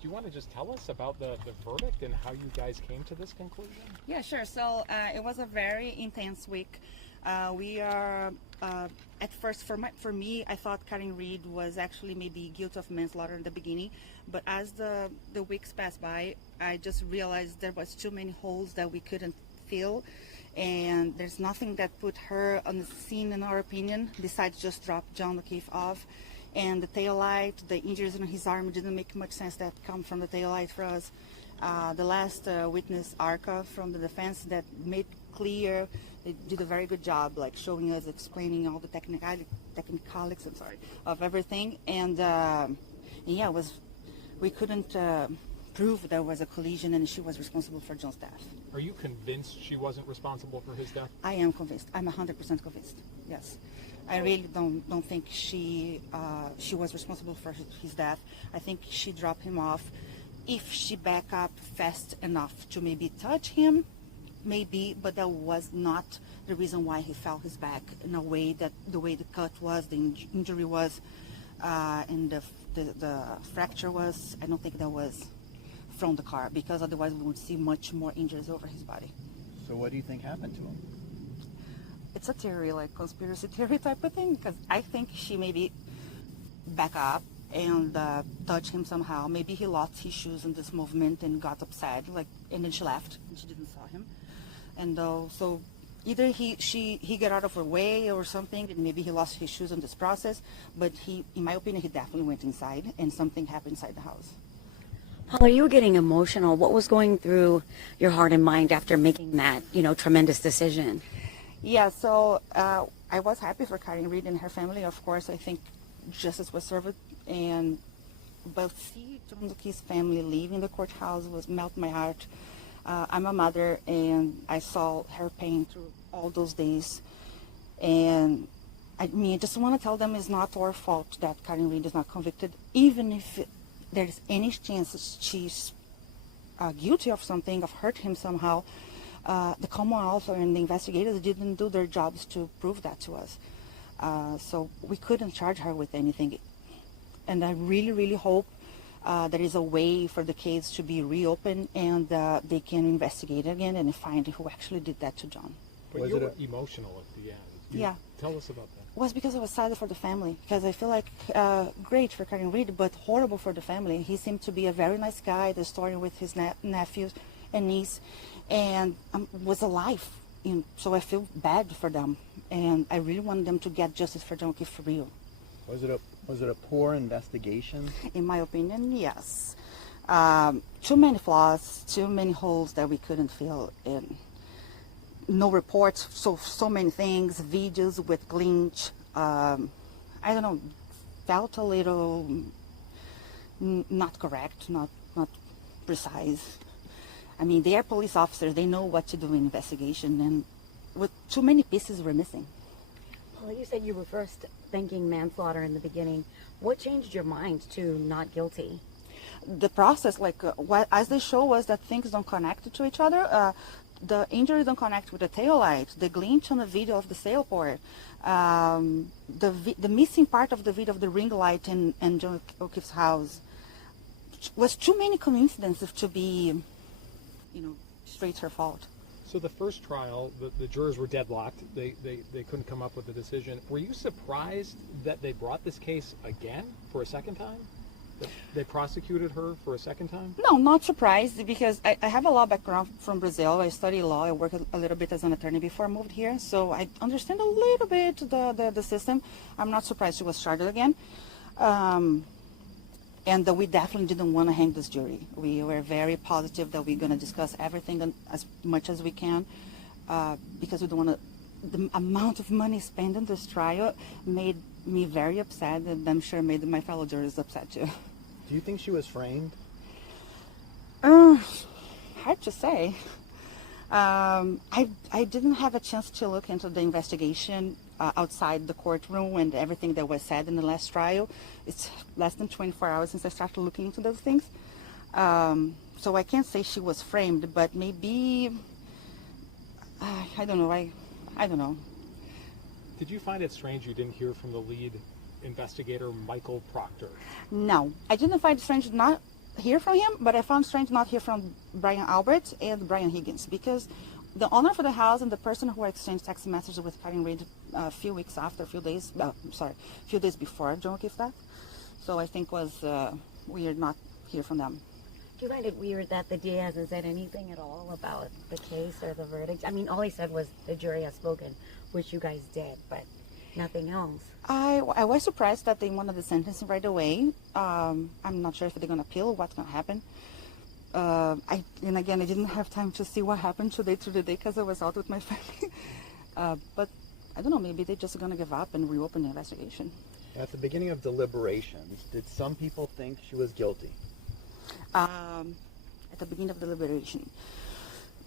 Do you want to just tell us about the verdict and how you guys came to this conclusion? Yeah, sure. So it was a very intense week. We are at first for me, I thought Karen Reed was actually maybe guilty of manslaughter in the beginning, but as the weeks passed by, I just realized there was too many holes that we couldn't fill, and there's nothing that put her on the scene, in our opinion, besides just drop John O'Keefe off. And the tail light, the injuries on his arm didn't make much sense that come from the tail light for us. The last witness, Arca, from the defense, that made clear, they did a very good job, like showing us, explaining all the technicalities, of everything. And yeah, we couldn't prove there was a collision and she was responsible for John's death. Are you convinced she wasn't responsible for his death? I am convinced. I'm 100% convinced. Yes. I really don't think she was responsible for his death. I think she dropped him off. If she backed up fast enough to maybe touch him, maybe, but that was not the reason why he fell his back in a way that the way the cut was, the injury was, and the fracture was. I don't think that was from the car, because otherwise we would see much more injuries over his body. So what do you think happened to him? It's a theory, like conspiracy theory type of thing, because I think she maybe back up and touch him somehow. Maybe he lost his shoes in this movement and got upset, and then she left and she didn't saw him. And so either he got out of her way or something, and maybe he lost his shoes in this process. But in my opinion, he definitely went inside, and something happened inside the house. Paula, you were getting emotional. What was going through your heart and mind after making that, tremendous decision? Yeah, so I was happy for Karen Reed and her family. Of course, I think justice was served, but see John O'Keefe's family leaving the courthouse was melt my heart. I'm a mother, and I saw her pain through all those days. And I just want to tell them it's not our fault that Karen Reed is not convicted, even if there's any chance she's guilty of something, of hurt him somehow. The Commonwealth and the investigators didn't do their jobs to prove that to us. So we couldn't charge her with anything. And I really, really hope there is a way for the case to be reopened, and they can investigate again and find who actually did that to John. But you were emotional at the end. Yeah. Tell us about that. It was because I was sad for the family, because I feel like great for Karen Reed, but horrible for the family. He seemed to be a very nice guy, the story with his nephews and niece, and was alive. So I feel bad for them, and I really want them to get justice for John O'Keefe for real. Was it a poor investigation? In my opinion, yes. Too many flaws, too many holes that we couldn't fill in. No reports, so many things, videos with glitch. I don't know, felt a little not correct, not precise. I mean, they are police officers, they know what to do in investigation, and with too many pieces were missing. Paula, you said you were first thinking manslaughter in the beginning. What changed your mind to not guilty? The process, as they show us that things don't connect to each other, the injury don't connect with the tail light, the glitch on the video of the sailport, the missing part of the video of the ring light in John O'Keefe's house was too many coincidences to be, straight her fault. So the first trial, the jurors were deadlocked. They couldn't come up with a decision. Were you surprised that they brought this case again for a second time? That they prosecuted her for a second time? No, not surprised, because I have a law background from Brazil. I studied law. I worked a little bit as an attorney before I moved here, so I understand a little bit the system. I'm not surprised she was charged again. And we definitely didn't want to hang this jury. We were very positive that we're going to discuss everything as much as we can, because we don't want to. The amount of money spent on this trial made me very upset, and I'm sure made my fellow jurors upset too. Do you think she was framed? Hard to say. I didn't have a chance to look into the investigation outside the courtroom and everything that was said in the last trial. It's less than 24 hours since I started looking into those things. So I can't say she was framed, but maybe, I don't know. I don't know. Did you find it strange you didn't hear from the lead investigator, Michael Proctor? No, I didn't find it strange, not hear from him, but I found strange not hear from Brian Albert and Brian Higgins, because the owner for the house and the person who exchanged text messages with Karen Reed a few weeks after, a few days before John O'Keefe's death. So I think was weird not hear from them. Do you find it weird that the DA hasn't said anything at all about the case or the verdict? I mean, all he said was the jury has spoken, which you guys did, but nothing else. I was surprised that they wanted the sentencing right away. I'm not sure if they're going to appeal, what's going to happen. I didn't have time to see what happened today because I was out with my family. But I don't know, maybe they're just going to give up and reopen the investigation. At the beginning of deliberations, did some people think she was guilty? At the beginning of deliberation,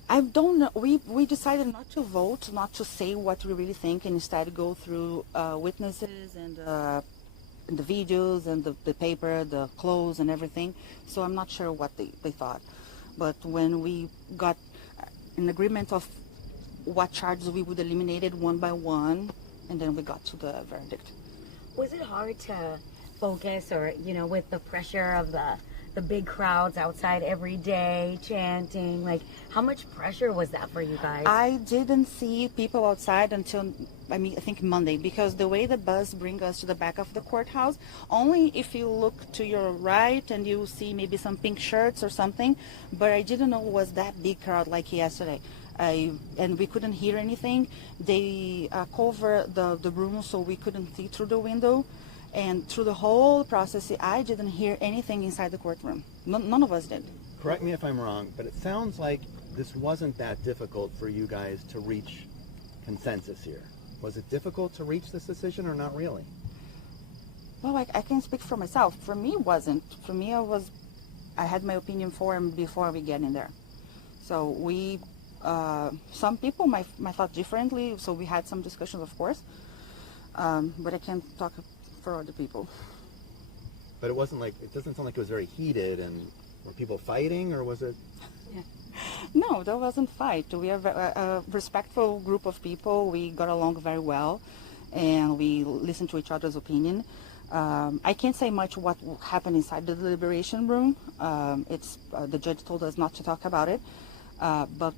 I don't know. We decided not to vote, not to say what we really think, and instead go through witnesses and the videos and the paper, the clothes and everything. So I'm not sure what they thought. But when we got an agreement of what charges we would eliminate it one by one, and then we got to the verdict. Was it hard to focus, or, with the pressure of the big crowds outside every day chanting? Like, how much pressure was that for you guys? I didn't see people outside until, I think Monday, because the way the bus brings us to the back of the courthouse, only if you look to your right and you see maybe some pink shirts or something, but I didn't know it was that big crowd like yesterday. And we couldn't hear anything. They covered the room so we couldn't see through the window. And through the whole process, I didn't hear anything inside the courtroom. None of us did. Correct me if I'm wrong, but it sounds like this wasn't that difficult for you guys to reach consensus here. Was it difficult to reach this decision or not really? Well, I can speak for myself. For me, it wasn't. For me, I had my opinion for him before we get in there. So some people might thought differently, so we had some discussions, of course. But I can't talk for other people. But it doesn't sound like it was very heated, and were people fighting, or was it? No, there wasn't fight. We are a respectful group of people. We got along very well, and we listened to each other's opinion. I can't say much what happened inside the deliberation room. The judge told us not to talk about it, but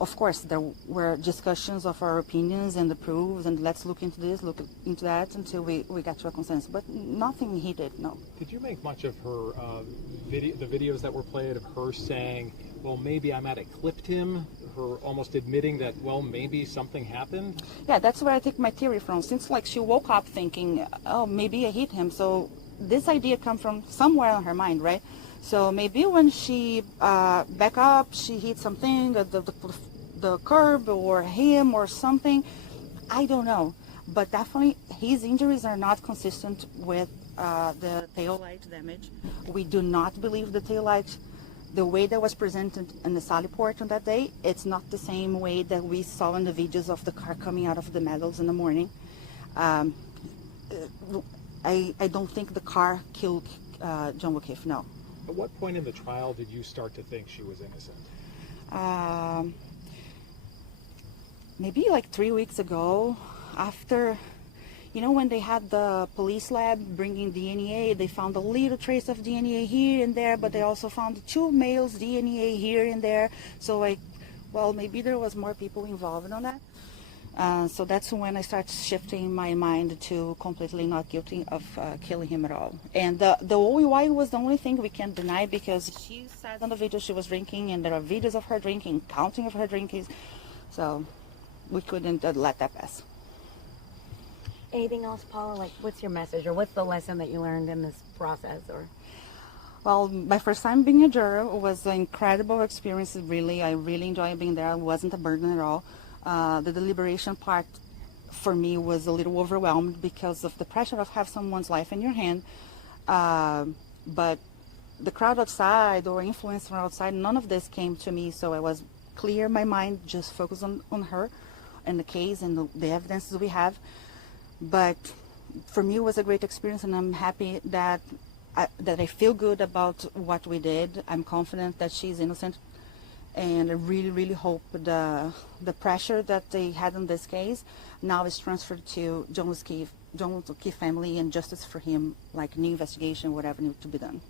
of course, there were discussions of our opinions and the proofs, and let's look into this, look into that, until we got to a consensus. But nothing heated, no. Did you make much of her the videos that were played of her saying, well, maybe I might have clipped him, her almost admitting that, well, maybe something happened? Yeah, that's where I take my theory from. Since she woke up thinking, oh, maybe I hit him. So this idea come from somewhere in her mind, right? So maybe when she back up, she hit something, the curb or him or something. I don't know. But definitely his injuries are not consistent with the taillight damage. We do not believe the taillight, the way that was presented in the Sally Port on that day, it's not the same way that we saw in the videos of the car coming out of the meadows in the morning. I don't think the car killed John O'Keefe, no. At what point in the trial did you start to think she was innocent? Maybe 3 weeks ago, after, when they had the police lab bringing DNA, they found a little trace of DNA here and there, but they also found 2 males' DNA here and there. So maybe there was more people involved on that. So that's when I started shifting my mind to completely not guilty of killing him at all. And the OUI was the only thing we can't deny, because she said on the video she was drinking, and there are videos of her drinking, counting of her drinking. So we couldn't let that pass. Anything else, Paula? What's your message, or what's the lesson that you learned in this process? Or Well, my first time being a juror was an incredible experience, really. I really enjoyed being there. It wasn't a burden at all. The deliberation part for me was a little overwhelmed because of the pressure of have someone's life in your hand. But the crowd outside or influence from outside, none of this came to me. So I was clear in my mind, just focus on her and the case and the evidences we have. But for me, it was a great experience, and I'm happy that I feel good about what we did. I'm confident that she's innocent. And I really, really hope the pressure that they had in this case now is transferred to John O'Keefe family, and justice for him, new investigation, whatever needs to be done.